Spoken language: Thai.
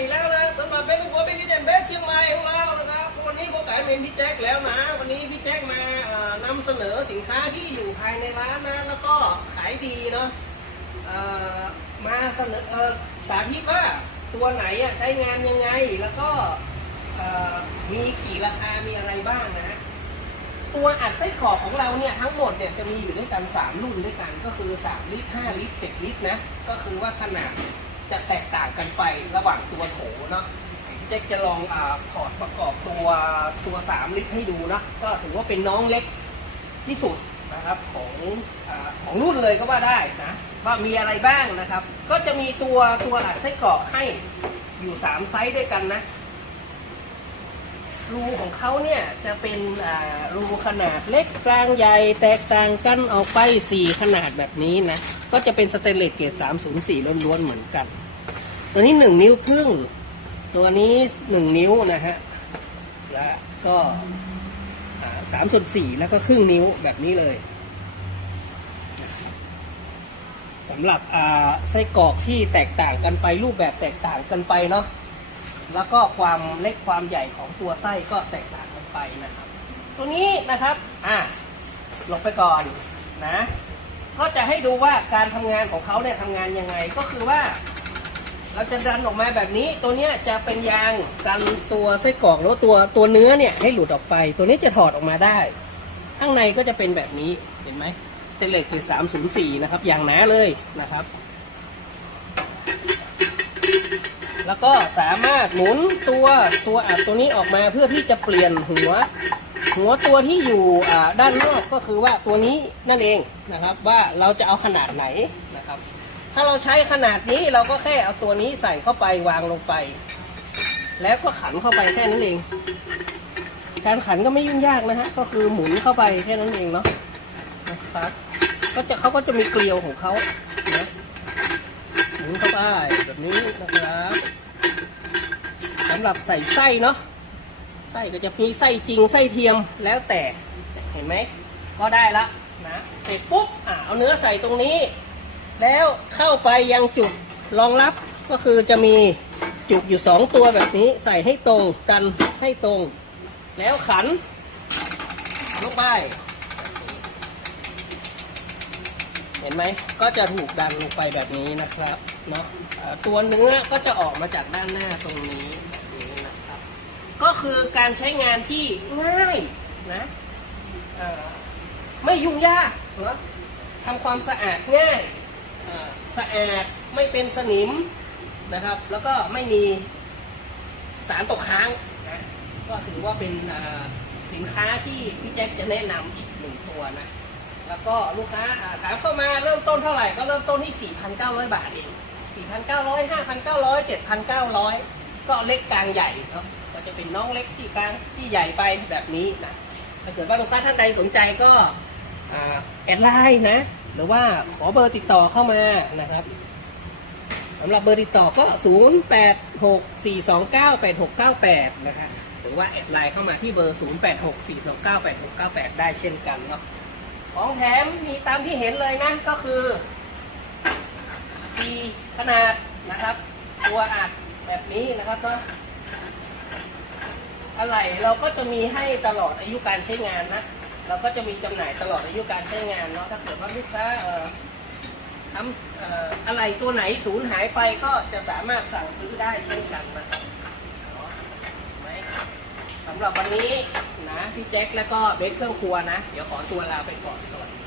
อีกแล้วนะสำหรับเบสหัวเบสที่เด่นเบสเชียงใหม่ของเรานะครับวันนี้ผมกายเป็นพี่แจ็คแล้วนะ วันนี้พี่แจ็คมาเอ่อนำเสนอสินค้าที่อยู่ภายในร้านนะแล้วก็ขายดีเนาะมาเสนออสาธิตว่าตัวไหนอะใช้งานยังไงแล้วก็มีกี่ราคามีอะไรบ้างนะตัวอัดไส้กรอกของเราเนี่ยทั้งหมดเนี่ยจะมีอยู่ด้วยกัน 3 รุ่นด้วยกันก็คือ 3 ลิตร 5 ลิตร 7 ลิตรนะ ก็คือว่าขนาด จะแตกต่างกันไประหว่างตัวโถเนาะเจ๊กจะลองอาถอดประกอบตัวตัว 3 ลิตรให้ดูนะก็ถือว่าเป็นน้องเล็กที่สุดนะครับของอของรุ่นเลยก็ว่าได้นะว่ามีอะไรบ้างนะครับ ก็จะมีตัวตัวอัดไส้กรอกให้อยู่ 3 ไซส์ด้วยกันนะ รูของเขาเนี่ยจะเป็นรูขนาดเล็กกลางใหญ่แตกต่างกันออกไป 4 ขนาดแบบนี้นะ ก็จะเป็นสเตนเลสเกรด304ล้วนๆเหมือนกัน ตัวนี้ 1 นิ้วครึ่ง ตัวนี้ 1 นิ้วนะฮะ และก็สามส่วนสี่แล้วก็ครึ่งนิ้วแบบนี้เลยสำหรับไส้กรอกที่แตกต่างกันไปรูปแบบแตกต่างกันไปเนาะ แล้วก็ความเล็กความใหญ่ของตัวไส้ก็แตกต่างกันไปนะครับ ตัวนี้นะครับอะลงไปก่อนนะ ก็จะให้ดูว่าการทำงานของเขาเนี่ยทำงานยังไงก็คือว่า เราจะดันออกมาแบบนี้ ตัวเนี้ยจะเป็นยางกันตัวไส้กรอกแล้วตัวตัวเนื้อเนี่ยให้หลุดออกไป ตัวนี้จะถอดออกมาได้ ข้างในก็จะเป็นแบบนี้เห็นไหมเตเลตคือ304นะครับอย่างหนาเลยนะครับ แล้วก็สามารถหมุนตัวตัวอัดตัวนี้ออกมาเพื่อที่จะเปลี่ยนหัว หัวตัวที่อยู่ด้านนอกก็คือว่าตัวนี้นั่นเองนะครับว่าเราจะเอาขนาดไหนนะครับ ถ้าเราใช้ขนาดนี้เราก็แค่เอาตัวนี้ใส่เข้าไปวางลงไป แล้วก็ขันเข้าไปแค่นั้นเอง การขันก็ไม่ยุ่งยากนะฮะก็คือหมุนเข้าไปแค่นั้นเองเนาะนะครับก็จะเขาก็จะมีเกลียวของเขานะหมุนเข้าไปแบบนี้นะครับำหรับใส่ไส้เนาะไส้ก็จะมีไส้จริงไส้เทียมแล้วแต่เห็นไหมก็ได้ละนะเสร็จปุ๊บอะเอาเนื้อใส่ตรงนี้ แล้วเข้าไปยังจุดรองรับก็คือจะมีจุกอยู่สองตัวแบบนี้ใส่ให้ตรงกันให้ตรง แล้วขันลงไป เห็นไหมก็จะถูกดันลงไปแบบนี้นะครับเนาะตัวเนื้อก็จะออกมาจากด้านหน้าตรงนี้แบบนี้นะครับ ก็คือการใช้งานที่ง่ายนะไม่ยุ่งยากนะทำความสะอาดง่ายสะอาดไม่เป็นสนิมนะครับ แล้วก็ไม่มีสารตกค้างนะก็ถือว่าเป็นสินค้าที่พี่แจ็คจะแนะนำอีกหนึ่งตัวนะ แล้วก็ลูกค้าอ่าถามเข้ามาเริ่มต้นเท่าไหร่ก็เริ่มต้นที่ 4,900 บาทเอง4,900 5,900 7,900 ก็เล็กกลางใหญ่เนาะก็จะเป็นน้องเล็กที่กลางที่ใหญ่ไปแบบนี้นะถ้าเกิดว่าลูกค้าท่านใดสนใจก็แอดไลน์นะ หรือว่าขอเบอร์ติดต่อเข้ามานะครับสำหรับเบอร์ติดต่อก็ 0864298698 นะคะหรือว่าแอดไลน์เข้ามาที่เบอร์ 0864298698 ได้เช่นกันเนาะของแถมมีตามที่เห็นเลยนะก็คือสีขนาดนะครับ ตัวอัด แบบนี้นะครับเนาะอะไรเราก็จะมีให้ตลอดอายุการใช้งานนะ เราก็จะมีจำหน่ายตลอดอายุการใช้งานเนาะถ้าเกิดว่าลูกค้าเอ่อทำออะไรตัวไหนสูญหายไปก็จะสามารถสั่งซื้อได้เช่นกันนะครับสำหรับวันนี้นะพี่แจ็คแล้วก็เบสเครื่องครัวนะ เดี๋ยวขอตัวลาไปก่อนสวัสดี